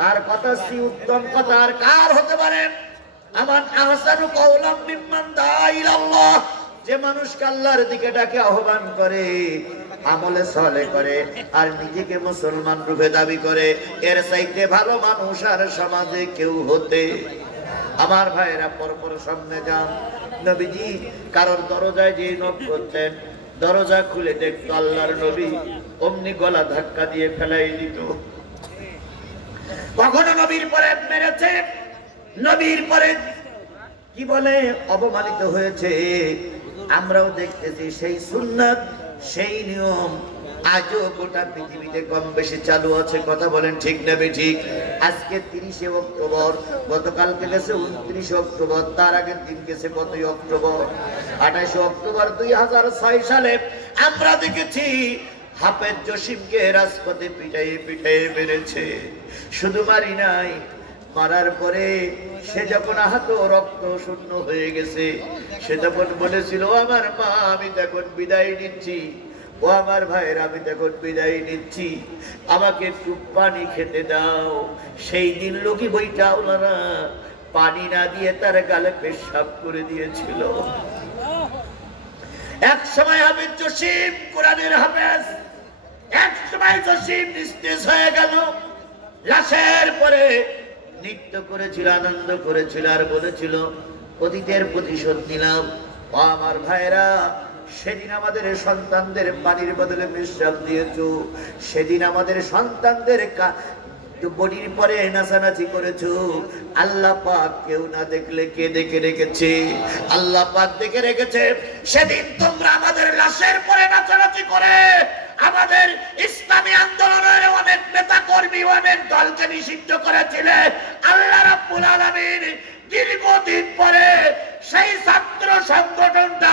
তার কথা শ্রী উত্তম কথা আর কার হতে পারে? আমার আহসানু কাওলাম মিম্মান দাআ ইলাল্লাহ, যে মানুষকে আল্লাহর দিকে ডাকে, আহ্বান করে, আমলে সালেহ করে আর নিজেকে মুসলমান রূপে দাবি করে, এর চাইতে ভালো মানুষ আর সমাজে কেউ হতে। আমার ভাইরা পরপর সামনে যান। নবীজি কারোর দরজায় যে নক করতেন, দরজা খুলে দেখতো আল্লাহর নবী, অমনি গলা ধাক্কা দিয়ে ফেলাই দিত। কখনো নবীর পরে মেরেছে, নবীর পরে কি বলে অপমানিত হয়েছে। আমরাও দেখতেছি সেই সুন্নাত, সেই নিয়ম আজও গোটা পৃথিবীতে কম বেশি চালু আছে। কথা বলেন ঠিক না বেঠিক? আজকে 30শে অক্টোবর, গতকালকে গেছে 29শে অক্টোবর, তার আগের দিন গেছে কতই অক্টোবর, 28শে অক্টোবর 2006 সালে আমরা দেখেছি হাফেজ জসিমকে রাজপথে পিটাইয়ে পিটাইয়ে মেরেছে। শুধু মারি নাই, মারার পরে সে যখন আহত রক্ত শূন্য হয়ে গেছে, সে তখন বলেছিল, আমার মা আমি তখন বিদায় নিচ্ছি, ও আমার ভাইয়ের আমি তখন বিদায় নিচ্ছি, আমাকে একটু পানি খেতে দাও। সেই দিন লোকি বইটা ওনারা পানি না দিয়ে তার গালে পেশাব করে দিয়েছিল। এক সময় হাফেজ জসিম কোরআনের হাফেজ, এক সময় জসিম নিস্তেজ হয়ে গেল। লাশের পরে নৃত্য করেছিল, আনন্দ করেছিল আর বলেছিল, অতীতের প্রতিশোধ নিলাম। ও আমার ভাইরা, সেদিন আমাদের সন্তানদের পানির বদলে পেশাব দিয়েছো, সেদিন আমাদের সন্তানদের বডির পরে নাচানাচি করেছো। আল্লাহ পাক কেউ না দেখলে কে দেখে রেখেছে? আল্লাহ পাক দেখে রেখেছে। সেদিন তোমরা আমাদের লাশের পরে নাচানাচি করে আমাদের ইসলামী আন্দোলনের অনেক নেতা কর্মী, অনেক দলকে নিষিদ্ধ করেছিলে। আল্লাহ রাব্বুল আলামিন দীর্ঘদিন পরে সেই ছাত্র সংগঠনটা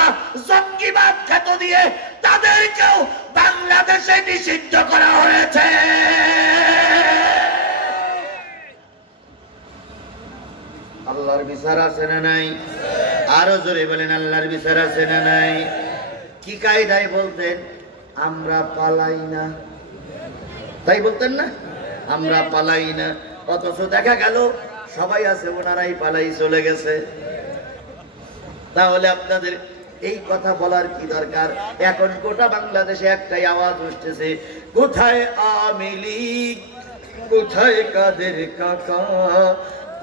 জঙ্গিবাদ খ্যাত দিয়ে তাদেরকেও বাংলাদেশে নিষিদ্ধ করা হয়েছে। আল্লাহর বিচার আছে না নাই? আরো জোরে বলেন, আল্লাহর বিচার আছে না নাই? কি কায়দায় বলতেন? আমরা পালাই না, তাই বলতেন না, আমরা পালাই না। অথচ দেখা গেল সবাই আছে, ওনারাই পালাই চলে গেছে। তাহলে আপনাদের এই কথা বলার কি দরকার? এখন গোটা বাংলাদেশে একটাই আওয়াজ উঠতেছে, কোথায় আওয়ামী লীগ, কোথায় কাদের কাকা,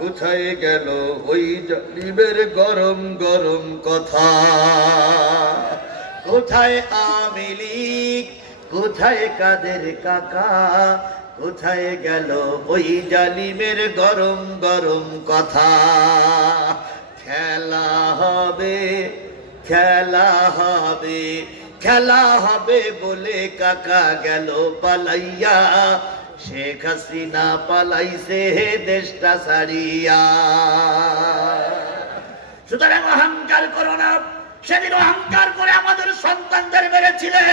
কোথায় গেল ওই জালিমের গরম গরম কথা। কোথায় আওয়ামী লীগ, কোথায় কাদের কাকা, কোথায় গেল ওই জালিমের গরম গরম কথা। খেলা হবে, খেলা হবে, খেলা হবে বলে কাকা গেল পালাইয়া, শেখ হাসিনা পালাইছে দেশটা ছাড়িয়া। সুতরাং অহংকার করো না। সেদিন অহংকার করে আমাদের সন্তানদের মেরেছিলে,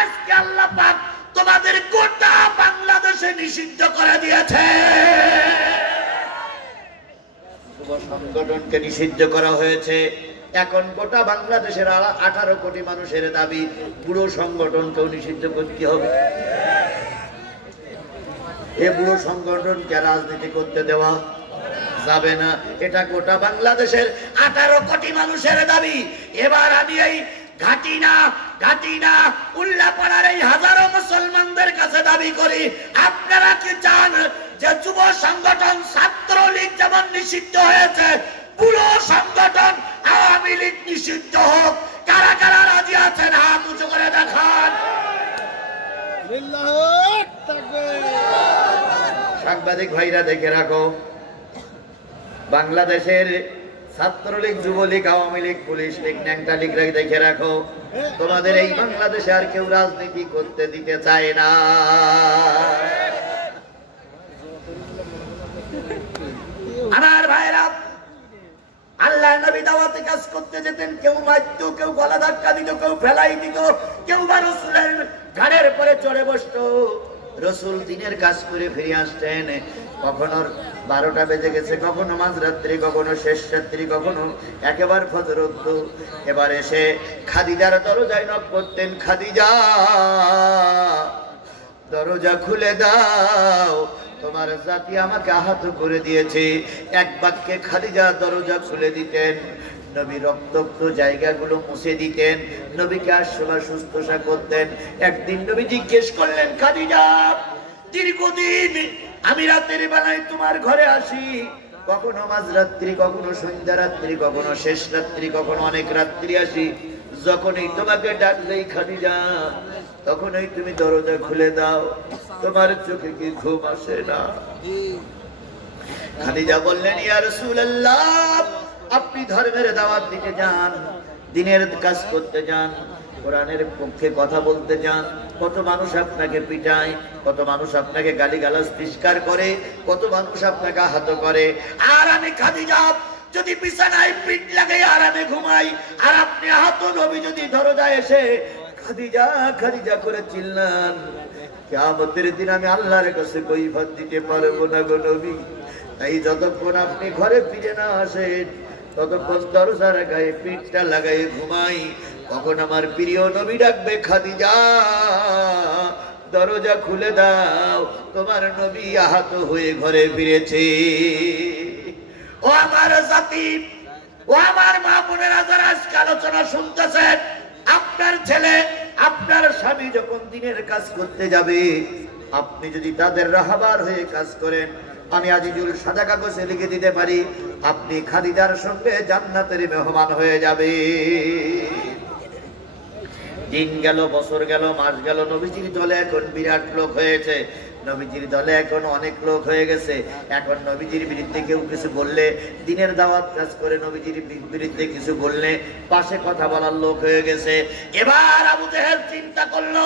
আজকে আল্লাহ পাক তোমাদের গোটা বাংলাদেশে নিষিদ্ধ করে দিয়েছে। সংগঠনকে নিষিদ্ধ করা হয়েছে। এখন গোটা বাংলাদেশের 18 কোটি মানুষের দাবি, বুড়ো সংগঠনকেও নিষিদ্ধ করতে হবে। এ বুড়ো সংগঠনকে রাজনীতি করতে দেওয়া যাবে না। এটা গোটা বাংলাদেশের 18 কোটি মানুষের দাবি। এবার আমি এই ঘাটিনা উল্লাপাড়ার এই হাজারো মুসলমানদের কাছে দাবি করি, আপনারা কি চান যে যুব সংগঠন ছাত্রলীগ যেমন নিষিদ্ধ হয়েছে, বুড়ো সংগঠন আওয়ামী লীগ নিষিদ্ধ হোক? কারা কারা রাজি আছেন হাত উঁচু করে দেখান। সাংবাদিক ভাইরা দেখে রাখো, বাংলাদেশের ছাত্রলীগ, যুবলীগ, আওয়ামী লীগ, পুলিশ লীগ, ন্যাংটা লীগ দেখে রাখো, তোমাদের এই বাংলাদেশে আর কেউ রাজনীতি করতে দিতে চায় না। আমার ভাইরা, আল্লাহ নবী দাওয়াতে কাজ করতে যেতেন, কেউ মারত, কেউ গলা ধাক্কা দিত, কেউ ফেলাই দিত, কেউ বা রাসূলের ঘাড়ের পরে চড়ে বসতো। রসুল দিনের কাজ করে ফিরে আসতেন। কখনো 12টা বেজে গেছে, কখনো মাঝরাত্রি, কখনো শেষ রাত্রি, কখনো একেবারে ফজর উঠত। এবার এসে খাদিজার দরজায় নক করতেন, খাদিজা দরজা খুলে দাও, তোমার জাতি আমাকে আহত করে দিয়েছে। এক বাক্যে খাদিজা দরজা খুলে দিতেন, নবী রক্তাক্ত জায়গাগুলো মুছে দিতেন, নবীকে আশ্বাস সুস্থতা করতেন। একদিন নবী জিজ্ঞেস করলেন, খাদিজা, দীর্ঘদিন আমি রাতের বেলায় তোমার ঘরে আসি, কখনো মাঝরাত্রি, কখনো সন্ধ্যা রাত্রি, কখনো শেষ রাত্রি, কখনো অনেক রাত্রি আসি। যখনই তোমাকে ডাকলেই খাদিজা, তখনই তুমি দরজা খুলে দাও, তোমার চোখে কি ঘুম আসে না? খাদিজা বললেন, ইয়া রাসূলুল্লাহ, আপনি ধর্মের দাওয়াত দিতে যান, দ্বীনের কাজ করতে যান, কোরআনের পক্ষে কথা বলতে যান, কত মানুষ আপনাকে পিটায়, কত মানুষ আপনাকে গালিগালাজ তিরস্কার করে, কত মানুষ আপনাকে আহত করে। আর আমি খাদিজা যদি বিছানায় পিঠ লাগে আরামে ঘুমাই, আর আপনি আহত নবী যদি দরজায় এসে খাদিজা খাদিজা করে চিল্লান, কিয়ামতের দিন আমি আল্লাহর কাছে কৈফিয়ত দিতে পারবো না গো নবী। তাই যতক্ষণ আপনি ঘরে ফিরে না আসেন, ততক্ষণ দরজার গায়ে পিঠটা লাগাই ঘুমাই। কখন আমার প্রিয় নবী ডাকবে, খাদিজা দরজা খুলে দাও, তোমার নবী আহত হয়ে ঘরে ফিরেছে। ও আমার জাতি, ও আমার মা বোনেরা যারা আজকে আলোচনা শুনতেছেন, আপনার ছেলে, আপনার স্বামী যখন দ্বীনের কাজ করতে যাবে, আপনি যদি তাদের রাহবার হয়ে কাজ করেন, আমি আজিজুল সাদা কাগজে লিখে দিতে পারি, আপনি খাদিজার সঙ্গে জান্নাতের মেহমান হয়ে যাবে। দিন গেল, বছর গেল, মাস গেল, নবীজির দলে এখন বিরাট লোক হয়েছে, নবীজির দলে এখন অনেক লোক হয়ে গেছে। এখন নবীজির বিরুদ্ধে কেউ কিছু বললে, দ্বীনের দাওয়াত কাজ করে নবীজির বিরুদ্ধে কিছু বললে, পাশে কথা বলার লোক হয়ে গেছে। এবার আবু জেহেল চিন্তা করলো,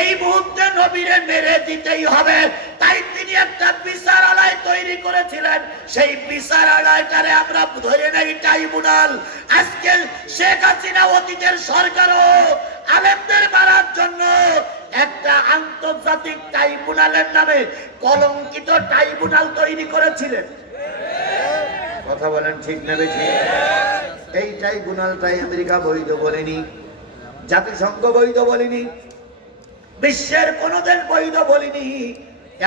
এই মুহূর্তে নবীরে মেরে দিতেই হবে। তাই তিনি একটা বিচারালয় তৈরি করেছিলেন। সেই বিচারালয়টারে আমরা ধরে নেই ট্রাইব্যুনাল। আজকে শেখ হাসিনা অতীতের সরকারও আলেমদের মারার জন্য একটা আন্তর্জাতিক ট্রাইব্যুনালের নামে কলঙ্কিত ট্রাইব্যুনাল তৈরি করেছিলেন। কথা বলেন ঠিক না বেশি? এই ট্রাইব্যুনালটাই আমেরিকা বৈধ বলেনি, জাতিসংঘ বৈধ বলেনি, বিশ্বের কোন দেশ বৈধ বলেনি,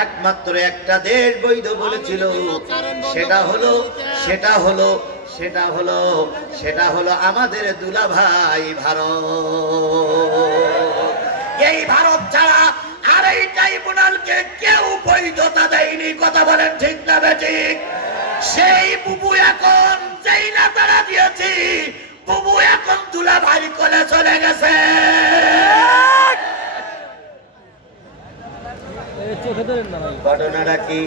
একমাত্র একটা দেশ বৈধ বলেছিল, সেটা হলো আমাদের দুলাভাই ভারত। এই ভারত ছাড়া আর এই ট্রাইব্যুনালকে কেউ বৈধতা দেয়নি। কথা বলেন ঠিক না বেঠিক? সেই বুবু এখন, যেই না তারা দিয়েছি, বুবু এখন দুলাভাই কোলে চলে গেছে। ঘটনাটা কি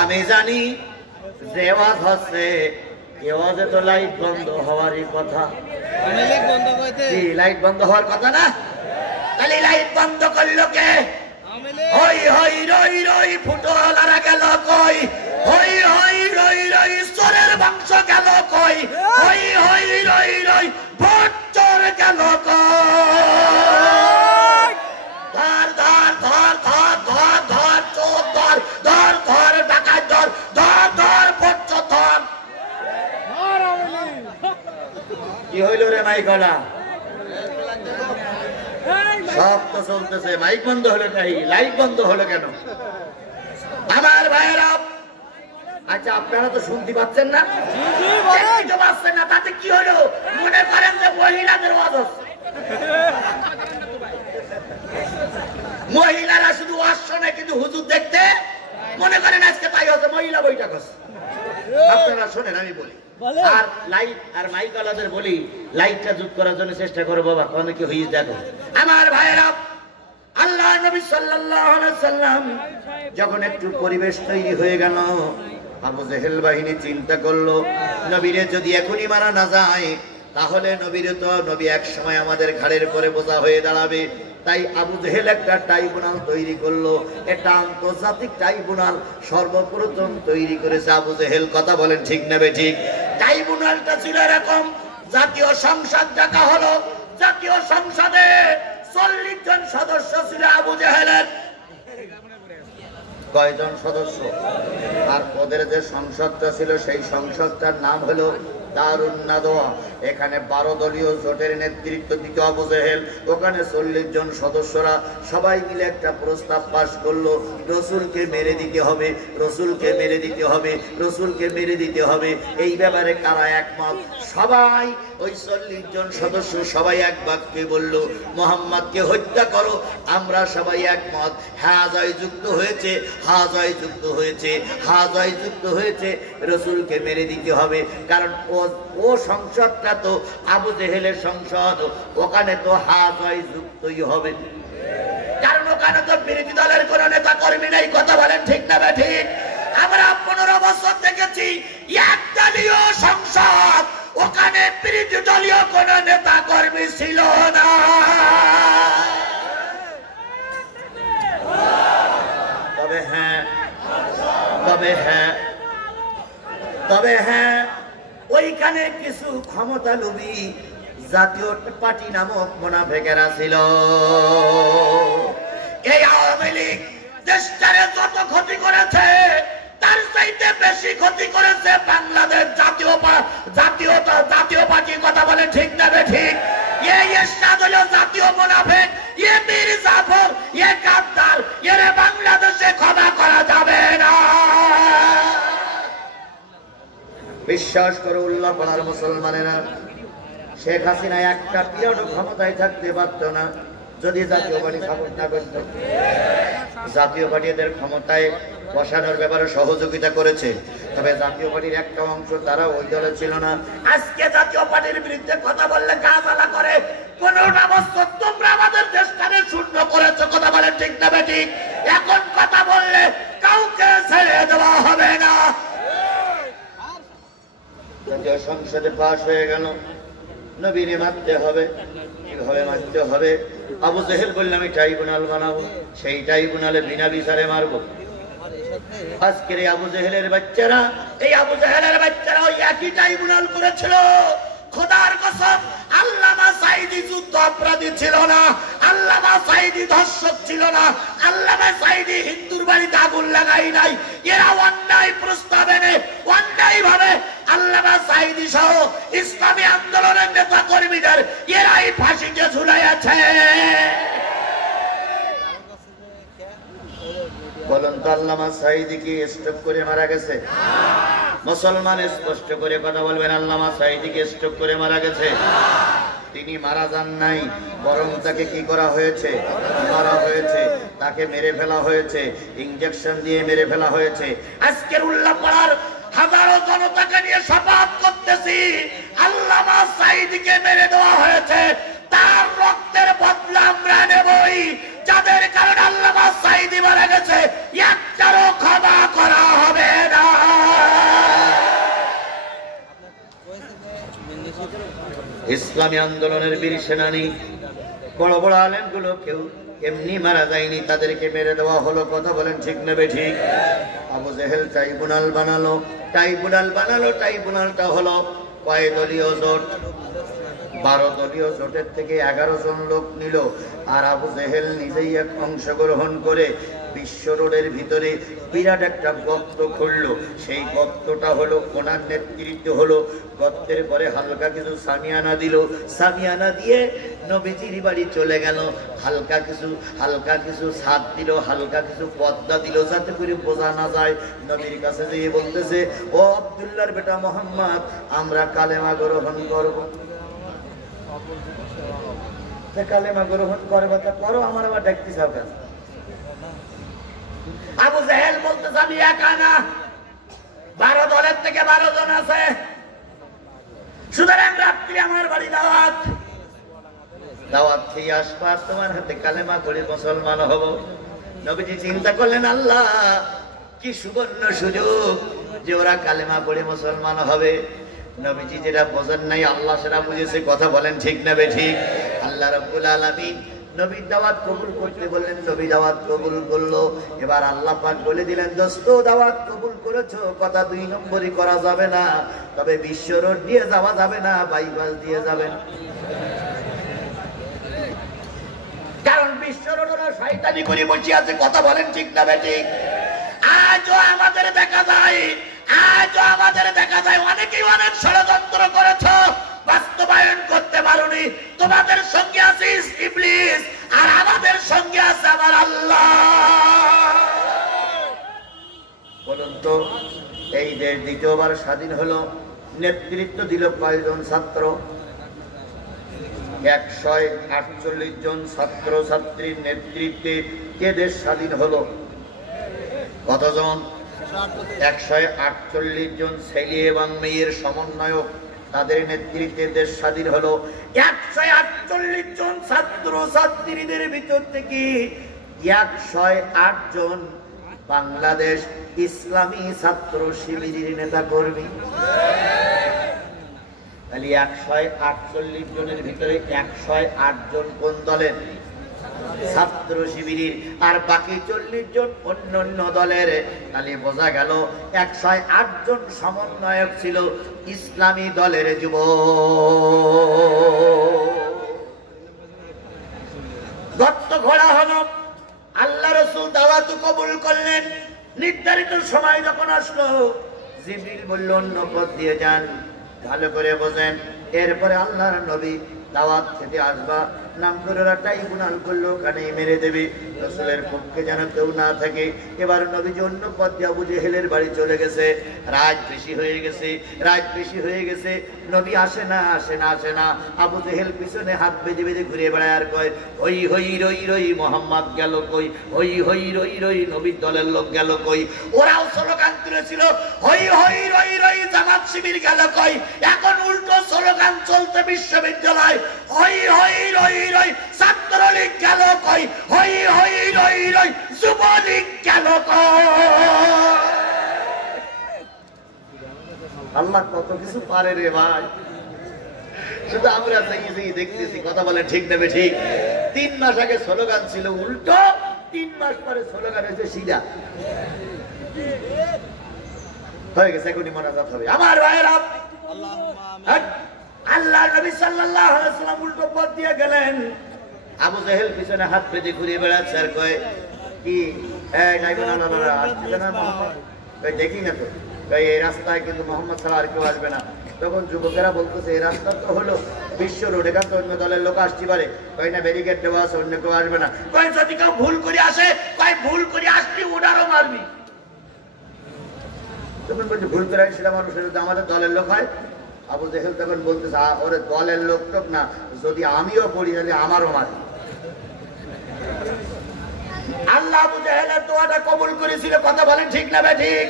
আমি জানি, যে ওয়াজ হচ্ছে, এ ওয়াজে তো লাইট বন্ধ হওয়ারই কথা। লাইট বন্ধ হওয়ার কথা না? তাহলে লাইট বন্ধ করলো কে? হই হই রই রই ফুটলারা গেল কই, হই হই রই রই চোরের বংশ গেল কই, হই হই রই রই ভোট চোর গেল কই। ধর ধর ধর ধর ধর ধর চোর ধর, ধর ধর ডাকাত ধর, ধর ধর ভোট চোর ধর। কি হইল রে মাইক গলা? সব তো চলতেছে, মাইক বন্ধ হলো তাই, লাইট বন্ধ হলো কেন? আমার ভাইয়েরা, আচ্ছা আপনারা তো শুনতে পাচ্ছেন না? পাচ্ছেন না, তাতে কি হলো? মনে করেন যে মহিলাদের ওয়াজ হচ্ছে, মহিলারা শুধু ওয়াজ শোনে কিন্তু হুজুর দেখতে মনে করেন আজকে তাই হচ্ছে, মহিলা বৈঠক হচ্ছে। আপনারা শোনেন, আমি বলি, আর লাইট আর মাইক আলাদের বলি, লাইটটা যোগ করার জন্য চেষ্টা করো বাবা, অনেকে হইস দেখো। আমার ভাইয়েরা, আল্লাহ নবী সাল্লাল্লাহু আলাইহি সাল্লাম যখন একটু পরিবেশ তৈরি হয়ে গেল, আবু জেহেল বাহিনী চিন্তা করলো, নবীরে যদি এখনই মারা না যায়, তাহলে নবীরে তো নবী এক সময় আমাদের ঘাড়ের পরে বোঝা হয়ে দাঁড়াবে। তাই আবু জেহেল একটা ট্রাইব্যুনাল তৈরি করলো, একটা আন্তর্জাতিক ট্রাইব্যুনাল সর্বপ্রথম তৈরি করেছে আবু জেহেল। কথা বলেন ঠিক না বেঠিক? ট্রাইব্যুনালটা ছিল এরকম, জাতীয় সংসদ ডাকা হলো, জাতীয় সংসদে 40 জন সদস্য ছিল আবু জেহেলের। কয়জন সদস্য? আর ওদের যে সংসদটা ছিল, সেই সংসদটার নাম হলো দারুন নাদওয়া। এখানে 12 দলীয় জোটের নেতৃত্ব দিত আবু জেহেল। ওখানে 40 জন সদস্যরা সবাই মিলে একটা প্রস্তাব পাশ করলো, রসুলকে মেরে দিতে হবে, রসুলকে মেরে দিতে হবে, রসুলকে মেরে দিতে হবে। এই ব্যাপারে কারা একমত? সবাই, ওই 40 জন সদস্য সবাই এক বাক্যে বলল, মুহাম্মদকে হত্যা করো। আমরা সবাই একমত। হ্যাঁ জয়যুক্ত হয়েছে, হ্যাঁ জয়যুক্ত হয়েছে, হ্যাঁ জয়যুক্ত হয়েছে, রসুলকে মেরে দিতে হবে। কারণ ও সংসদটা তো আবু জেহেলের সংসদ, ওখানে তো হ্যাঁ জয়যুক্তই হবে, কারণ ওখানে তো বিরোধী দলের কোন নেতা কর্মী নেই। কথা বলেন ঠিক না ঠিক? আমরা 15 বছর দেখেছি একদলীয় সংসদ, ওখানে বিরোধী দলীয় কোন নেতা কর্মী ছিল না। তবে হ্যাঁ ওইখানে কিছু ক্ষমতা লোভী জাতীয় পার্টি নামক মুনাফিকেরা ছিল। এই আওয়ামী লীগ দেশটারে যত ক্ষতি করেছে তার চাইতে বেশি ক্ষতি করেছে বাংলাদেশ জাতীয় পার্টি। কথা বলে ঠিক না ঠিক? এই এরশাদ হলো জাতীয় মুনাফিক, এ মীর জাফর, এ গাদ্দার, এর বাংলাদেশে ক্ষমা করা যাবে না। বিশ্বাস করে উল্লাহ পাড়ার মুসলমানেরা, শেখ হাসিনা একটা পিরিয়ড ক্ষমতায় থাকতে পারত না যদি জাতীয় পার্টি সাপোর্ট না করত। জাতীয় পার্টি এদের ক্ষমতায় বসানোর ব্যাপারে সহযোগিতা করেছে, তবে জাতীয় পার্টির একটা অংশ তারা ওই দলে ছিল না। আজকে জাতীয় পার্টির বিরুদ্ধে কথা বললে গা জ্বালা করে। 15 বছর তোমরা আমাদের দেশটাকে শূন্য করেছো। কথা বলেন ঠিক না ঠিক? এখন কথা বললে কাউকে ছেড়ে দেওয়া হবে না। জাতীয় সংসদে পাশ হয়ে গেল, নবীরে মারতে হবে। কিভাবে মারতে হবে? আবু জেহেল বললে আমি ট্রাইব্যুনাল বানাবো, সেই ট্রাইব্যুনালে বিনা বিচারে মারবো। আজকের এই আবু জেহেলের বাচ্চারা ওই একই ট্রাইব্যুনাল করেছিল। খোদার কসম, আল্লামা সাঈদী যুদ্ধ অপরাধী ছিল না, আল্লামা সাঈদী ধর্ষক ছিল না, আল্লামা সাঈদী হিন্দুর বাড়িতে আগুন লাগাই নাই। এরা অন্যায় প্রস্তাব এনে অন্যায় ভাবে আল্লামা সাঈদী সহ ইসলামী আন্দোলনের নেতা কর্মীদের এরাই ফাঁসিতে ঝুলাইয়াছে। বলুন তো, আল্লামা সাঈদী কি স্ট্রোক করে মারা গেছে? মুসলমান স্পষ্ট করে কথা বলবেন, আল্লামা সাঈদী কি স্ট্রোক করে মারা গেছে? তিনি মারা যান নাই, বরং তাকে কি করা হয়েছে? মারা হয়েছে, তাকে মেরে ফেলা হয়েছে, ইনজেকশন দিয়ে মেরে ফেলা হয়েছে। আজকের উল্লাপাড়ার হাজারো জনতাকে নিয়ে শপথ করতেছি, আল্লামা সাঈদীকে মেরে দেওয়া হয়েছে, তার রক্তের বদলা আমরা নেবই। যাদের কারণে আল্লামা সাঈদী মারা গেছে, একটারও ক্ষমা করা হবে না। ইসলামী আন্দোলনের বীর সেনানী বড় বড় আলেমগুলো কেউ এমনি মারা যায়নি, তাদেরকে মেরে দেওয়া হলো। কথা বলেন ঠিক নেবে ঠিক? আবু জেহেল ট্রাইব্যুনাল বানালো। ট্রাইব্যুনালটা হলো কয় দলীয় জোট? 12 দলীয় জোটের থেকে 11 জন লোক নিল। আর আবু জেহেল নিজেই এক অংশগ্রহণ করে বিশ্ব রোডের ভিতরে বিরাট একটা গর্ত খুললো। সেই গর্তটা হলো ওনার নেতৃত্ব হলো। গর্তের পরে হালকা কিছু সামিয়ানা দিল, সামিয়ানা দিয়ে নবীজির বাড়ি চলে গেল। হালকা কিছু ছাদ দিল, হালকা কিছু পর্দা দিল, যাতে করে বোঝা না যায়। নবীর কাছে যেয়ে বলতেছে, ও আব্দুল্লাহর বেটা মোহাম্মদ, আমরা কালেমা গ্রহণ করব। কালেমা গ্রহণ করবে তা করো, আমার আবার ডাকতে চাও কেন? আবু জেহেল বলতেছে, আমি একা না, 12 দলের থেকে 12 জন আছে। সুতরাং রাত্রি আমার বাড়ি দাওয়াত খেয়ে আসবা, তোমার হাতে কালেমা করে মুসলমান হব। নবীজি চিন্তা করলেন, আল্লাহ কি সুবর্ণ সুযোগ যে ওরা কালেমা করে মুসলমান হবে। নবীজি যেটা বোঝেন নাই, আল্লাহ সেটা বুঝেছে। কথা বলেন ঠিক না ঠিক? আল্লাহ রাব্বুল আলামিন নবীর দাওয়াত কবুল করতে বললেন, নবী দাওয়াত কবুল করলো। এবার আল্লাহ পাক বলে দিলেন, দোস্ত দাওয়াত কবুল করেছো, কথা 2 নম্বরই করা যাবে না, তবে বিশ্ব রোড দিয়ে যাওয়া যাবে না, বাইপাস দিয়ে যাবেন। কারণ বিশ্ব রোড ওরা শয়তানি করে বসে আছে। কথা বলেন ঠিক না ঠিক? আজও আমাদের দেখা যায় আজ আমাদের দেখা যায় অনেকেই অনেক ষড়যন্ত্র করেছ, বাস্তবায়ন করতে পারোনি। তোমাদের সঙ্গে আছে ইবলিস, আর আমাদের সঙ্গে আছে আমার আল্লাহ। বলুন তো, এই দেশ দ্বিতীয়বার স্বাধীন হলো, নেতৃত্ব দিল কয়জন ছাত্র? 148 জন ছাত্র ছাত্রীর নেতৃত্বে কে দেশ স্বাধীন হলো? কতজন? 148 জন ছেলে এবং মেয়ের সমন্বয়ক, তাদের নেতৃত্বে দেশ স্বাধীন হলো। 148 জন ছাত্র ছাত্রীদের ভিতর থেকে 108 জন বাংলাদেশ ইসলামী ছাত্র শিবিরের নেতা কর্মী। তাহলে 148 জনের ভিতরে 108 জন কোন দলের? ছাত্র শিবিরের, আর বাকি 40 জন অন্যান্য দলের। তাহলে বোঝা গেল 108 জন সমন্বয়ক ছিল ইসলামী দলের যুবক। গর্ত ঘোড়া হলো, আল্লাহ রাসূল দাওয়াত কবুল করলেন। নির্ধারিত সময় যখন আসলো, জিবরিল বলল অন্য পথ দিয়ে যান। ভালো করে বোঝেন, এরপরে আল্লাহর নবী দাওয়াত খেতে আসবা, নাম করে ওরা ট্রাইব্যুনাল করলো, ওখানেই মেরে দেবে। রাসূলের পক্ষে যেন কেউ না থাকে। এবার নবী অন্য পথ দিয়ে আবু জেহেলের বাড়ি চলে গেছে। রাত বেশি হয়ে গেছে, রাত বেশি হয়ে গেছে, নবী আসে না আসে না আসে না। আবু জেহেল পিছনে হাত বেঁধে বেঁধে ঘুরে বেড়ায় আর কয়, হই হই রই রই মোহাম্মদ গেল কই, হই হই রই রই নবীর দলের লোক গেল কই। ওরাও স্লোগান তুলেছিল, হই হই রই রই জামাত শিবির গেল কই। এখন উল্টো স্লোগান চলতে বিশ্ববিদ্যালয়, হই হই রই রই ছাত্রলীগ গেল কই, হই হই রই রই যুবলীগ গেল কই। আল্লাহ কত কিছু পারে রে ভাই, শুধু আমরা দেখতেছি। কথা বলে ঠিক নেবে ঠিক। 3 মাস আগে স্লোগান ছিল উল্টো, 3 মাস পরে স্লোগান হয়েছে সিধা হয়ে গেছে। এখনই মোনাজাত হবে আমার ভাইয়েরা। আল্লাহ নবী সাল্লাল্লাহু আলাইহি ওয়াসাল্লাম উল্টো পথ দিয়ে গেলেন। আবু জেহেল পিছনে হাত পেতে ঘুরে বেড়াচ্ছে আর কয়, কি এই ট্রাইব্যুনালরা আসছে না মোহাম্মদ? কই দেখি না তো। কই এই রাস্তায় কিন্তু মোহাম্মদ ছাড়া আর কেউ আসবে না। তখন যুবকেরা বলতেছে, এই রাস্তা তো হলো বিশ্ব রোড, এখান তো অন্য দলের লোক আসতে পারে। কই না, ব্যারিকেড দেওয়া আছে, অন্য কেউ আসবে না। কই যদি কেউ ভুল করে আসে, কই ভুল করে আসবি ওটারও মারবি। তখন বলছে ভুল করে সেটা মানুষের যদি আমাদের দলের লোক হয়। আবু জেহেল তখন বলতেছে, ওরে দলের লোক টোক না, যদি আমিও পড়ি তাহলে আমারও মারি। আল্লাহ আবু জেহেলের দোয়াটা কবুল করেছিল। কথা বলেন ঠিক না ঠিক?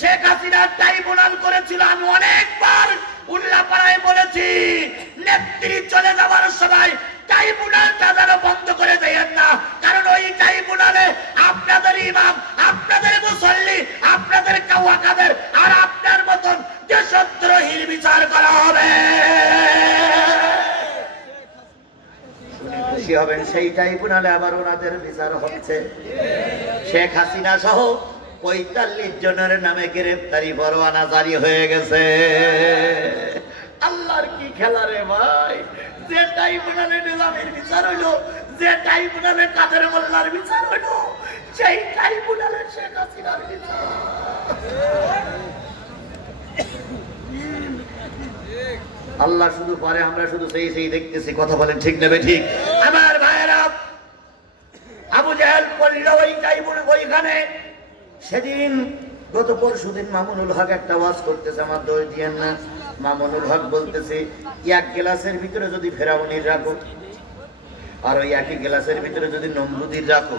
শেখ হাসিনা ট্রাইব্যুনাল করেছিল। আমি অনেকবার উল্লাপাড়ায় বলেছি, নেত্রী চলে যাবার সময় ট্রাইব্যুনালটা যেন বন্ধ করে দেন না। কারণ ওই ট্রাইব্যুনালে আপনাদের ইমাম, আপনাদের মুসল্লি, আপনাদের কাওয়াকাদের আর আপনার মতন দেশদ্রোহীর বিচার করা হবে। খুশি হবেন, সেই ট্রাইব্যুনালে আবার ওনাদের বিচার হচ্ছে। শেখ হাসিনা সহ 45 জনের নামে গ্রেফতারি পরোয়ানা জারি হয়ে গেছে। আল্লাহর কি খেলা রে ভাই! যে ট্রাইব্যুনালে নিজামের বিচার হইলো, যে ট্রাইব্যুনালে কাদের মোল্লার বিচার হইলো, সেই ট্রাইব্যুনালে শেখ হাসিনার বিচার। আল্লাহ শুধু পারে, আমরা শুধু সেই সেই দেখতেছি। কথা বলেন ঠিক নেবে ঠিক? আমার ভাইয়েরা, আবু জেহেল পড়ল ওই ট্রাইব্যুনাল ওইখানে। সেদিন গত পরশুদিন মামুনুল হক একটা ওয়াজ করতেছে, আমার দোষ দিয়েন না। মামুনুল হক বলতেছে, এক গ্লাসের ভিতরে যদি ফেরাউনির রাখো, আর ওই একই গ্লাসের ভিতরে যদি নমরুদির রাখো,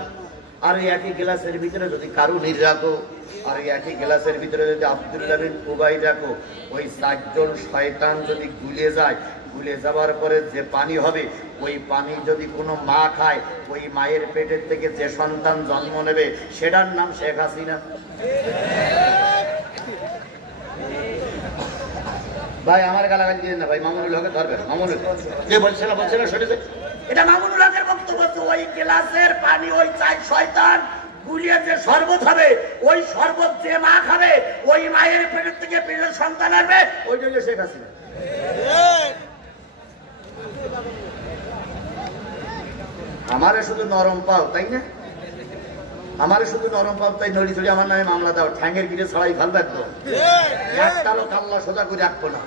আর ওই একই গ্লাসের ভিতরে যদি কারুনির রাখো, আর ওই একই গ্লাসের ভিতরে যদি আব্দুল্লাহ বিন উবাই রাখো, ওই 4 জন শয়তান যদি গুলে যায়, গুলে যাবার পরে যে পানি হবে, ওই পানি যদি কোনো মা খায়, ওই মায়ের পেটের থেকে যে সন্তান জন্ম নেবে সেটার নাম শেখ হাসিনা। ভাই আমার গালাগালি দিলেন না ভাই, মামুনুল হকের ধরবেন। মামুনুল যে বলছে না শুনেছে, এটা মামুনুল হকের বক্তব্য। ওই গ্লাসের পানি ওই 4 শয়তান গুলিয়ে যে শরবত হবে, ওই শরবত যে মা খাবে, ওই মায়ের পেটের থেকে পেটের সন্তান আসবে, ওই জন্য শেখ হাসিনা। আমারে শুধু নরম পাও, তাই না? আমার শুধু নরম পাল্টাই নড়ি চড়ি আমার নামে মামলা দাও, ঠ্যাঙ্গের গিরে ছড়াই ফেলবে একদম, একটারও কাল্লা সোজা করে রাখবো না।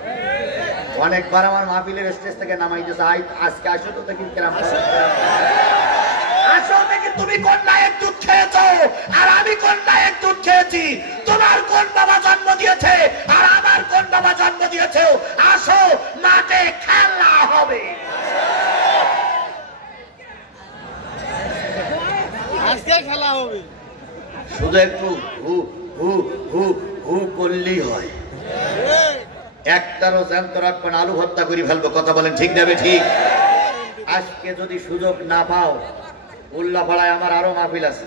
অনেকবার আমার মাহফিলের স্টেজ থেকে নামাই দিয়েছে, আজকে আসো তো দেখি কেরাম আসো দেখি তুমি কোন নায়ক দুধ খেয়েছো আর আমি কোন নায়ক দুধ খেয়েছি, তোমার কোন বাবা জন্ম দিয়েছে আর আমার কোন বাবা জন্ম দিয়েছে, আসো মাঠে খেলা হবে। আজকে খেলা হবে, শুধু একটু হু হু হু হু করলেই হয়, একটারও জ্যান্ত রাখবেন, আলু ভর্তা করে ফেলবো। কথা বলেন ঠিক যাবে ঠিক? আজকে যদি সুযোগ না পাও, উল্লাপাড়ায় আমার আরো মাহফিল আছে,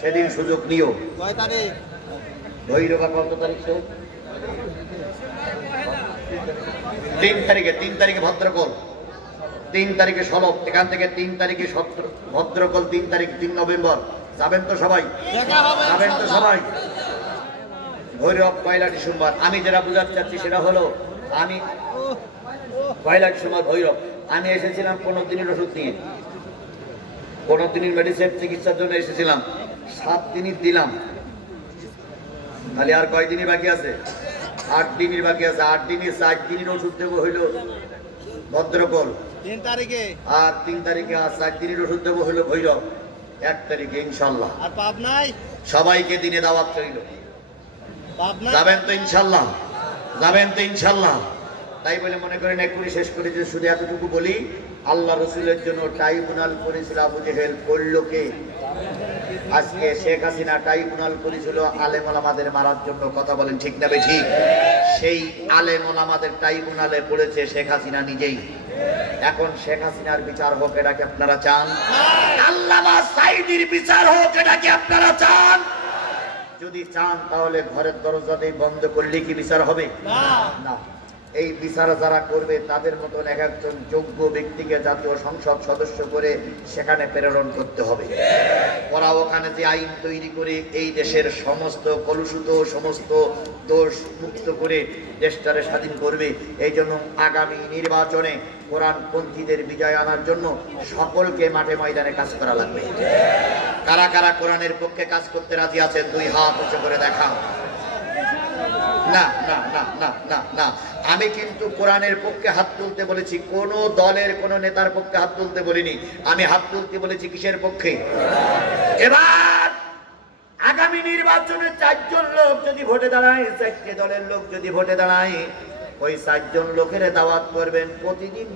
সেদিন সুযোগ নিও। কয় তারিখ? ভৈরবা কত তারিখ? 3 তারিখে, 3 তারিখে ভদ্রকল, 3 তারিখে সলভ, এখান থেকে 3 তারিখে ভদ্রকল, 3 তারিখ 3 নভেম্বর। যাবেন তো সবাই? যাবেন তো সবাই? ভৈরব 1 ডিসেম্বর। আমি যেটা বুঝাতে চাচ্ছি সেটা হলো, আমি 1 ডিসেম্বর ভৈরব, আমি এসেছিলাম 15 দিনের ওষুধ নিয়ে, 15 দিনের মেডিসিন চিকিৎসার জন্য এসেছিলাম, 7 দিনই দিলাম, তাহলে আর কয় দিনই বাকি আছে? 8 দিনই বাকি আছে। 8 দিনই 4 দিনের ওষুধ দেবো হইলো ভদ্রকল 3 তারিখে, আর 3 তারিখে, আর 4 দিনের ওষুধ দেবো হইলো ভৈরব 1 তারিখে ইনশাল্লাহ। আর পাবনাই সবাইকে দিনে দাওয়াত রইল, পাবনা যাবেন তো ইনশাল্লাহ? যাবেন তো ইনশাল্লাহ? তাই বলে মনে করেন এক্ষুনি শেষ করে যে শুধু এতটুকু বলি, আল্লাহ রসুলের জন্য ট্রাইব্যুনাল করেছিল আবু জেহেল, করল কে? আজকে শেখ হাসিনা ট্রাইব্যুনাল করেছিল আলেম ওলামাদের মারার জন্য। কথা বলেন ঠিক না ঠিক? সেই আলেম ওলামাদের ট্রাইব্যুনালে পড়েছে শেখ হাসিনা নিজেই। এখন শেখ হাসিনার বিচার হোক, এটা কি আপনারা চান? আল্লামা সাঈদীর বিচার হোক, এটা কি আপনারা চান? যদি চান তাহলে ঘরের দরজা দিয়ে বন্ধ করলে কি বিচার হবে? না। এই বিচার যারা করবে তাদের মতন এক একজন যোগ্য ব্যক্তিকে জাতীয় সংসদ সদস্য করে সেখানে প্রেরণ করতে হবে। ওরা ওখানে যে আইন তৈরি করে এই দেশের সমস্ত কলুষিত, সমস্ত দোষ মুক্ত করে দেশটারে স্বাধীন করবে। এই জন্য আগামী নির্বাচনে কোরআনপন্থীদের বিজয় আনার জন্য সকলকে মাঠে ময়দানে কাজ করা লাগবে। কারা কারা কোরআনের পক্ষে কাজ করতে রাজি আছেন? 2 হাত উঁচু করে দেখাও। না না না না না না, আমি কিন্তু কোরআনের পক্ষে হাত তুলতে বলেছি, কোন দলের কোন নেতার পক্ষে হাত তুলতে বলিনি। আমি হাত তুলতে বলেছি কিসের পক্ষে? এবার আগামী নির্বাচনে 4 জন লোক যদি ভোটে দাঁড়ায়, 4টে দলের লোক যদি ভোটে দাঁড়ায়, ওই 4 জন লোকের দাওয়াত করবেন। প্রতিদিন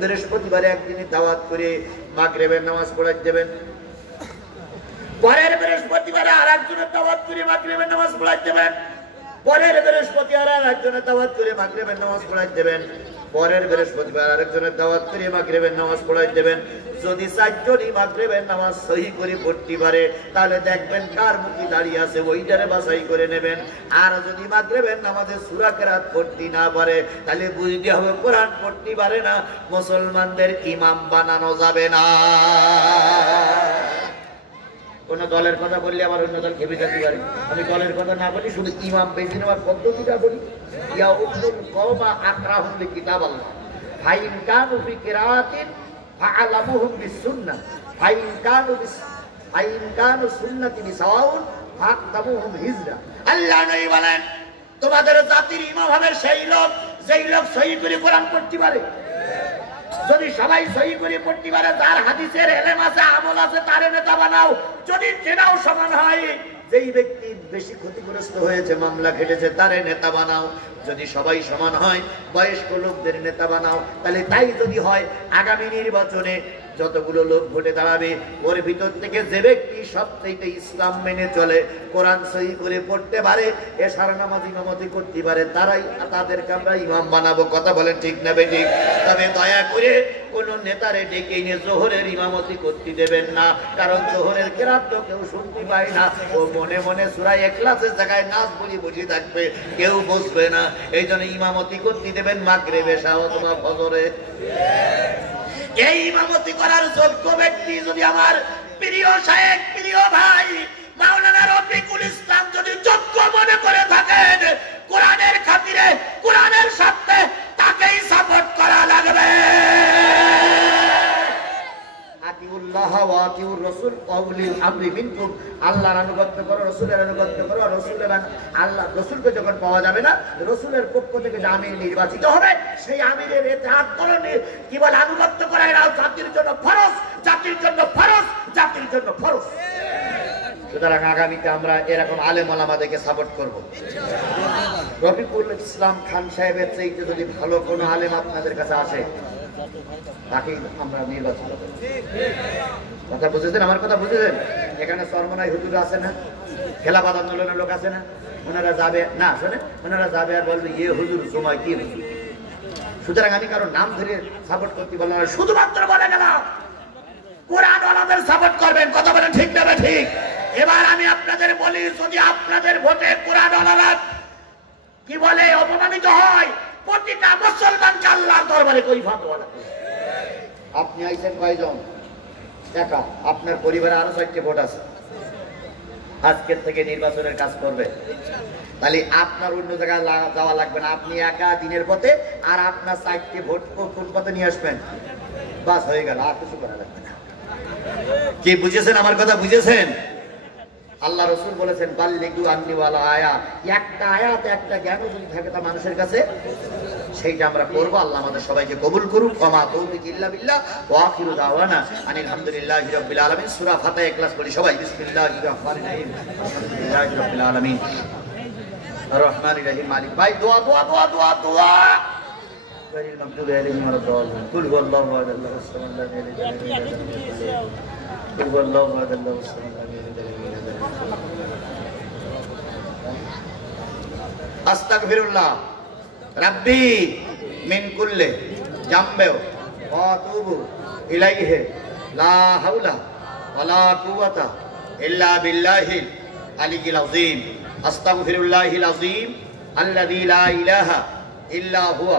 বৃহস্পতিবারে একদিনই দাওয়াত করে মাগরিবের নামাজ পড়াই দেবেন। পরের বৃহস্পতিবারে আর একজনের দাওয়াত করে মাগরিবের নামাজ পড়াই দেবেন। পরের বৃহস্পতিবার আর একজনের দাওয়াত করে মাগরিবের নামাজ পড়াই দেবেন। পরের বৃহস্পতিবার আরেকজনের দাওয়াত করে মাগরিবের নামাজ পড়াই দেবেন। যদি 4 জনই মাগরিবের নামাজ সহি করে পড়তে পারে, তাহলে দেখবেন কার মুখে দাঁড়িয়ে আছে ওইটারে বাছাই করে নেবেন। আর যদি মাগরিবের নামাজে সূরা কেরাত পড়তে না পারে, তাহলে বুঝতে হবে কোরআন পড়তে পারে না, মুসলমানদের ইমাম বানানো যাবে না। কোন দলের কথা বললে আবার অন্য দল খেপে যেতে পারে। আমি দলের কথা না বলি, শুধু ইমাম বেছে নেওয়ার পদ্ধতিটা বলি। ইয়া উকুল কওমা আকরাহুম লিকিতাবাল্লাহ ফাইন কানু ফি কিরাতিন ফাআলামুহুম বিসুন্নাহ ফাইন কানু সুন্নতি বিসাওয়াউন ফাকতাবুহুম হিজরা। আল্লাহ নবী বলেন, তোমাদের জাতির ইমাম হবে সেই লোক যেই লোক সহি করে কোরআন পড়তে পারে। যদি সবাই সহি করে পড়তে পারে, যার হাদিসের ইলম আছে, আমল আছে, তারে নেতা বানাও। যদি জেনাও সমান হয়, যেই ব্যক্তি বেশি ক্ষতিগ্রস্ত হয়েছে, মামলা ঘটেছে, তারে নেতা বানাও। যদি সবাই সমান হয়, বয়স্ক লোকদের নেতা বানাও। তাহলে তাই যদি হয়, আগামী নির্বাচনে যতগুলো লোক ভোটে দাঁড়াবে, ওর ভিতর থেকে যে ব্যক্তি সবচেয়ে ইসলাম মেনে চলে, কোরআন সহি করে পড়তে পারে, এশার নামাজ ইমামতি করতে পারে, তাদেরকে আমরা ইমাম বানাবো। কথা বলেন ঠিক না বেঠিক? তবে দয়া করে কোন নেতারে ডেকে নিয়ে জোহরের ইমামতি করতে দেবেন না, কারণ জোহরের কেরাত তো কেউ শুনতে পায় না। ও মনে মনে সূরা ইখলাসের জায়গায় নাচ বলি বসে থাকবে, কেউ বুঝবে না। এই জন্য ইমামতি করতে দেবেন মাগরিব, এশা অথবা ফজরে। এই ইমামতি করার যোগ্য ব্যক্তি যদি আমার প্রিয় শায়েখ, প্রিয় ভাই মাওলানা রফিকুল ইসলাম যদি যোগ্য মনে করে থাকেন, কোরআনের খাতিরে, কোরআনের স্বার্থে তাকেই সাপোর্ট করা লাগবে। আতিউল্লাহ আতিউল্লাহ ওয়া আতিউর রাসূল ওয়া উলিল আমরি মিনকুম, আল্লাহর আনুগত্য করো, রাসূলের আনুগত্য করো। আল্লাহ রাসূলকে যখন পাওয়া যাবে না, রাসূলের পক্ষ থেকে যে আমির নির্বাচিত হবে, সেই আমিরের ইতিহাদ করণে কি বলে আনুগত্য করা এরা জাতির জন্য ফরজ, জাতির জন্য ফরজ, জাতির জন্য ফরজ। সুতরাং আগামীতে আমরা এরকম আলেম ওলামাদেরকে সাপোর্ট করব। রফিকুল ইসলাম খান সাহেবের চাইতে যদি ভালো কোনো আলেম আপনাদের কাছে আসে, তাকে আমরা নির্বাচন করব। কথা বুঝেছেন? আমার কথা বুঝেছেন? এখানে সরমনাই হুজুর আছে না, খেলাফত আন্দোলনের লোক আছে না, ওনারা যাবে না, শোনে, ওনারা যাবে আর বলবে ইয়ে হুজুর সময় কি হুজুর। সুতরাং আমি কারো নাম ধরে সাপোর্ট করতে বললাম না, শুধুমাত্র বলে গেলাম কোরআন ওয়ালাদের সাপোর্ট করবেন। কথা বলেন ঠিক না ঠিক? এবার আমি আপনাদের বলি, যদি আপনাদের ভোটে কোরআন ওয়ালারা কি বলে অপমানিত হয়, প্রতিটা মুসলমানকে আল্লাহর দরবারে কৈফিয়ত বলা। আপনি আইছেন কয়জন? একা। আপনার পরিবারে আরো 4টি ভোট আছে, আজকের থেকে নির্বাচনের কাজ করবে। তাহলে আপনার অন্য জায়গায় যাওয়া লাগবে না, আপনি একা দিনের পথে, আর আপনার 4টি ভোট কোন পথে নিয়ে আসবেন, বাস হয়ে গেল, আর কিছু করা লাগবে না। কি বুঝেছেন? আমার কথা বুঝেছেন? আল্লাহ রাসূল বলেছেন বাল্লিগু আন্নি ওয়ালা আয়া, একটা আয়াত, একটা জ্ঞান যদি থাকে তা মানুষের কাছে, সেইটা আমরা করব। আল্লাহ আমাদের সবাইকে কবুল করুক। ওয়া মা তাওফীক ইল্লা বিল্লাহ ওয়া আখিরু দাওয়ানা আনিল হামদুলিল্লাহি রাব্বিল আলামিন। সূরা ফাতিহা ইখলাস পড়ি সবাই। বিসমিল্লাহির রহমানির রহিম, আলহামদুলিল্লাহি রাব্বিল আলামিন, আর রহমানির রহিম। মালিক ভাই দোয়া দোয়া দোয়া দোয়া দোয়া গায়রিল মাগদুবি আলাইহিম ওয়া লাদ-দাল্লিন। কুল হুয়াল্লাহু আহাদ আল্লাহুস সামাদ লাম ইয়ালিদ ওয়া লাম ইউলাদ ওয়া লাম ইউলাদ। কুল হুয়াল্লাহু আহাদ আল্লাহুস সামাদ লাম ইয়ালিদ ওয়া লাম ইউলাদ। আস্তাগফিরুল্লাহ রাব্বি মিন কুল্লি জামবে ওয়া আতুবু ইলাইহি লা হাওলা ওয়ালা কুওয়াতা ইল্লা বিল্লাহিল আলিয়্যিল আযীম। আস্তাগফিরুল্লাহিল আযীম আল্লাযী লা ইলাহা ইল্লা হুয়া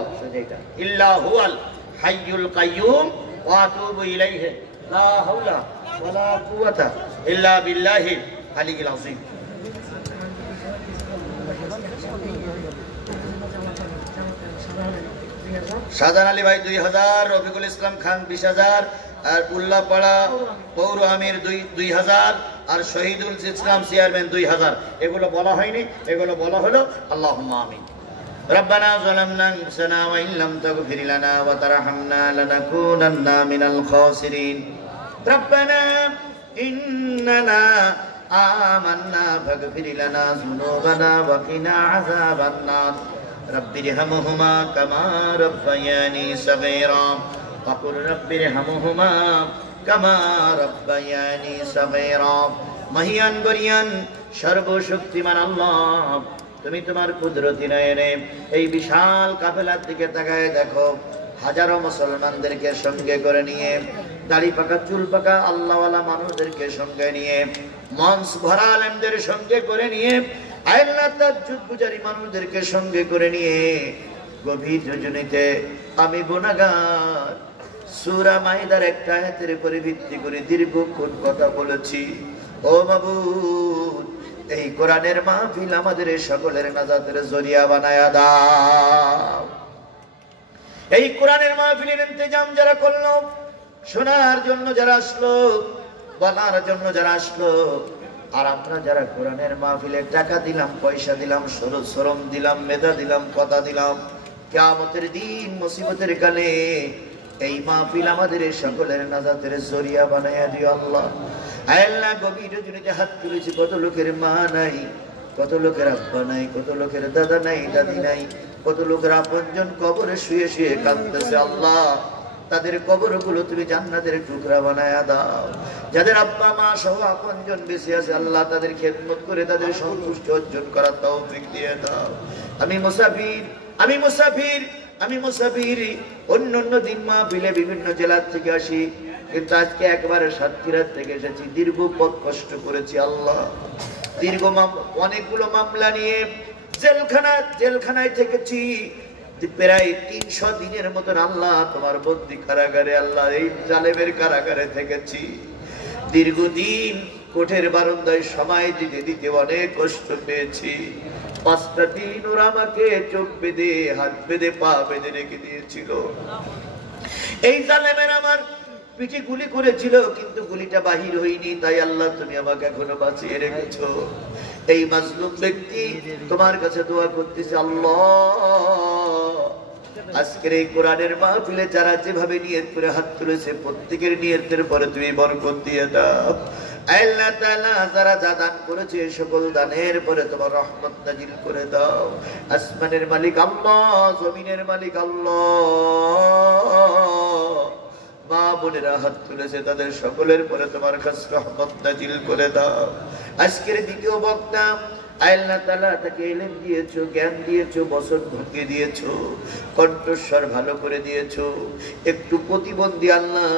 ইল্লা হুয়াল হাইয়ুল কাইয়্যুম ওয়া আতুবু ইলাইহি লা হাওলা ওয়ালা কুওয়াতা ইল্লা বিল্লাহিল আলিয়্যিল আযীম। শাহজাহান আলী ভাই 2000, রফিকুল ইসলাম খান 20,000, আর উল্লাপাড়া পৌর আমির 2000, আর শহীদুল ইসলাম চেয়ারম্যান 2000। এগুলো বলা হয়নি, এগুলো বলা হলো। আল্লাহুম্মা আমিন। ربنا ظلمنا أنفسنا وإن لم تغفر لنا وترحمنا لنكونن من الخاسرين ربنا إننا آمنا فاغفر لنا ذنوبنا وقنا عذاب النار رب ارحمهما كما ربياني صغيرا وقل رب ارحمهما كما ربياني صغيرا। মহিয়ান গরিয়ান সর্বশক্তিমান আল্লাহ, তুমি তোমার কুদরতি নয়নে এই বিশাল কাফেলার দিকে তাকায় দেখো, হাজারো মুসলমানদেরকে সঙ্গে করে নিয়ে, দাড়ি পাকা চুল পাকা আল্লাহওয়ালা মানুষদেরকে সঙ্গে নিয়ে, মঞ্চ ভরা আলেমদের সঙ্গে করে নিয়ে, আল্লাহ তাজ্জুদ গুজারি মানুষদেরকে সঙ্গে করে নিয়ে গভীর রজনীতে আমি গুনাহগার সূরা মাইদার একটা আয়াতের উপরে ভিত্তি করে দীর্ঘক্ষণ কথা বলেছি। ও মাবুদ, এই কোরআনের মাহফিল আমাদের সকলের নাজাতের জরিয়া বানায়া দাও। এই কোরআনের মাহফিলের ইন্তজাম যারা করলো, শোনার জন্য যারা আসলো, বলার জন্য যারা আসলো, আর আমরা যারা কোরআনের মাহফিলে টাকা দিলাম, পয়সা দিলাম, শ্রম দিলাম, মেধা দিলাম, কথা দিলাম, কিয়ামতের দিন মুসিবতের কালে এই মাহফিল আমাদের সকলের নাজাতের জরিয়া বানায়া দিও আল্লাহ। আল্লাহ, গভীর রজনীতে হাত তুলেছি, কত লোকের মা নাই, কত লোকের আব্বা নাই, কত লোকের দাদা নাই, দাদি নাই, কত লোকের আপনজন কবরে শুয়ে শুয়ে কাঁদতেছে। আল্লাহ, তাদের কবরগুলো তুমি জান্নাতের টুকরা বানায়া দাও। যাদের আব্বা মা সহ আপনজন বেঁচে আছে আল্লাহ, তাদের খেদমত করে তাদের সন্তুষ্টি অর্জন করার তৌফিক দিয়ে দাও। আমি মুসাফির অন্য দিন মাহফিলে বিভিন্ন জেলা থেকে আসি, কিন্তু আজকে একবারে সাতক্ষীরার থেকে এসেছি। দীর্ঘ পথ কষ্ট করেছি আল্লাহ, অনেকগুলো মামলা নিয়ে জেলখানায় থেকেছি প্রায় 300 দিনের মতন আল্লাহ তোমার বন্দি কারাগারে, আল্লাহ এই জালেমের কারাগারে থেকেছি। দীর্ঘদিন কোঠের বারান্দায় সময় দিতে অনেক কষ্ট পেয়েছি। 5টা দিন ওরা আমাকে চোখ বেঁধে, হাত বেঁধে, পা বেঁধে রেখে দিয়েছিল। এই জালেমের আমার পিঠে গুলি করেছিল, কিন্তু গুলিটা বাহির হয়নি, তাই আল্লাহ তুমি আমাকে এখনো বাঁচিয়ে রেখেছো। এই মাজলুম ব্যক্তি তোমার কাছে দোয়া করতেছে, আল্লাহ আজকের এই কোরআনের মাহফিলে যারা যেভাবে নিয়ত করে হাত তুলেছে, প্রত্যেকের নিয়তের পরে তুমি বরকত দিয়ে দাও। আল্লাহ তাআলা যারা যা দান করেছে সকল দানের পরে তোমার রহমত নাজিল করে দাও। আসমানের মালিক আল্লাহ, জমিনের মালিক আল্লাহ, মা বোনেরা হাত তুলেছে তাদের সকলের পরে তোমার কাছে রহমত নাজিল করে দাও। আজকের দ্বিতীয় বক্তা আল্লাহ তাআলা তাকে ইলম দিয়েছো, জ্ঞান দিয়েছো, বচন ভঙ্গি দিয়েছো, কণ্ঠস্বর ভালো করে দিয়েছো, একটু প্রতিবন্ধী আল্লাহ,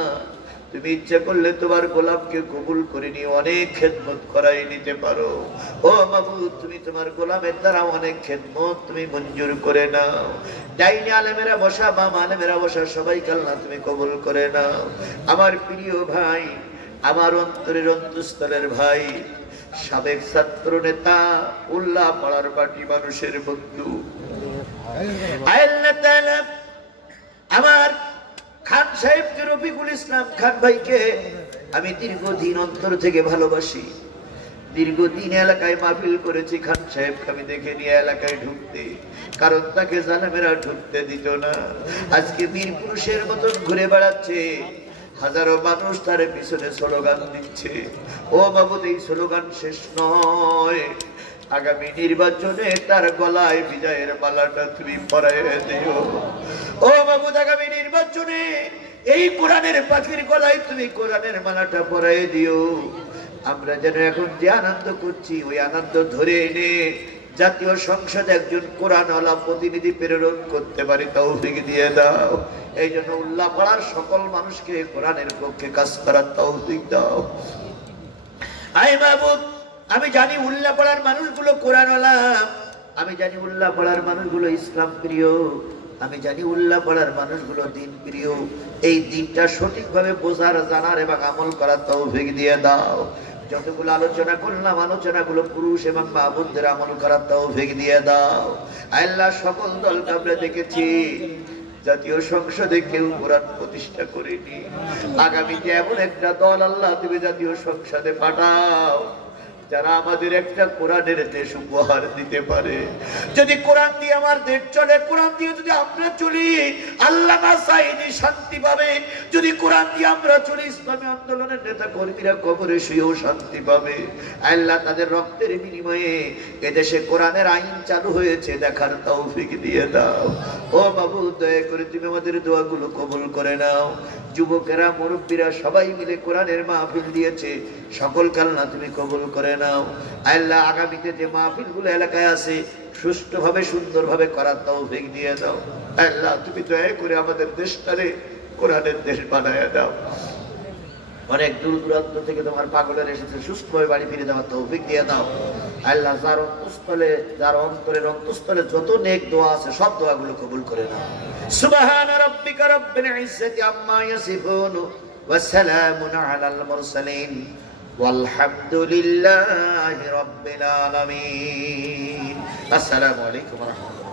তুমি ইচ্ছা করলে তোমার গোলামকে কবুল করে নিয়ে অনেক খেদমত করাই নিতে পারো। ও মাবুদ, তুমি তোমার গোলামের দ্বারা অনেক খেদমত তুমি মঞ্জুর করে নাও। ডাইনি আলেমেরা বসা, বাম আলেমেরা বসা, সবাইকে আল্লাহ তুমি কবুল করে নাও। আমার প্রিয় ভাই, আমার অন্তরের অন্তঃস্থলের ভাই, সাবেক ছাত্র নেতা, উল্লাহ পাড়ার বাটি মানুষের বন্ধু, আল্লাহ তাআলা আমার খান সাহেবকে, রফিকুল ইসলাম খান ভাইকে আমি দীর্ঘদিন অন্তর থেকে ভালোবাসি। দীর্ঘদিন এলাকায় মাহফিল করেছি, খান সাহেবকে আমি দেখে নিয়ে এলাকায় ঢুকতে, কারণ তাকে জালেমেরা ঢুকতে দিত না। আজকে বীর পুরুষের মতন ঘুরে বেড়াচ্ছে, হাজারো মানুষ তার পিছনে স্লোগান দিচ্ছে। ও মাবুদ, এই স্লোগান শেষ নয়, আগামী নির্বাচনে তার গলায় বিজয়ের মালাটা তুমি পরাইয়ে দিও। ও মাবুদ, আগামী নির্বাচনে এই কোরআনের পাখির গলায় তুমি কোরআনের মালাটা পরাইয়ে দিও। আমরা যেন এখন যে আনন্দ করছি, ওই আনন্দ ধরে এনে জাতীয় সংসদে একজন কোরআনওয়ালা প্রতিনিধি প্রেরণ করতে পারি, তৌফিক দিয়ে দাও। এই জন্য উল্লাহ পাড়ার সকল মানুষকে কোরআনের পক্ষে কাজ করার তৌফিক দাও। আয় মাবুদ, আমি জানি উল্লাহ পাড়ার মানুষগুলো কোরআনওয়ালা, আমি জানি উল্লাহ পাড়ার মানুষগুলো ইসলাম প্রিয়, আমি জানি উল্লাহ পাড়ার মানুষগুলো দিন প্রিয়। এই দিনটা সঠিকভাবে বোঝার, জানার এবং আমল করার তৌফিক দিয়ে দাও। যতগুলো আলোচনা করলাম, আলোচনাগুলো পুরুষ এবং মা বোনদের আমল করার তৌফিক দিয়ে দাও। আল্লাহ, সকল দলকে আমরা দেখেছি, জাতীয় সংসদে কেউ কোরআন প্রতিষ্ঠা করেনি। আগামীতে এমন একটা দল আল্লাহ তুমি জাতীয় সংসদে পাঠাও, যারা আমাদের একটা কোরআনের দেশ উপহার দিতে পারে। যদি কোরআন দিয়ে আমার দেশ চলে, কোরআন দিয়ে যদি আমরা চলি, আল্লামা সাঈদী শান্তি পাবে। যদি কোরআন দিয়ে আমরা চলি, ইসলামী আন্দোলনের নেতা কর্মীরা কবরে শুয়েও শান্তি পাবে। আল্লাহ, তাদের রক্তের বিনিময়ে এদেশে কোরআনের আইন চালু হয়েছে দেখার তৌফিক দিয়ে দাও। ও মাবুদ, দয়া করে তুমি আমাদের দোয়াগুলো কবুল করে নাও। যুবকেরা, মুরব্বীরা সবাই মিলে কোরআনের মাহফিল দিয়েছে, সকল কালনা তুমি কবুল করে নাও। আল্লাহ, আগামীতে যে মাহফিলগুলো এলাকায় আছে সুষ্ঠুভাবে সুন্দরভাবে করার তৌফিক দিয়ে দাও। আল্লাহ, তুমি দয়া করে আমাদের দেশটারে কোরআনের দেশ বানায় দাও। অনেক দূর দূরান্ত থেকে তোমার পাগলের এসেছে, সুস্থভাবে বাড়ি ফিরে যাওয়ার তৌফিক দিয়ে দাও। আল্লাহ, যার অন্তঃস্থলে, যার অন্তরের অন্তঃস্থলে যত নেক দোয়া আছে সব দোয়াগুলো কবুল করে নাও। সুবহান রাব্বিকা রাব্বিল ইজ্জাতি আম্মা ইয়াসিফুন ওয়া সালামুন আলাল মুরসালিন ওয়ালহামদুলিল্লাহি রাব্বিল আলামিন। আসসালামু আলাইকুম ওয়া রাহমাতুল্লাহ।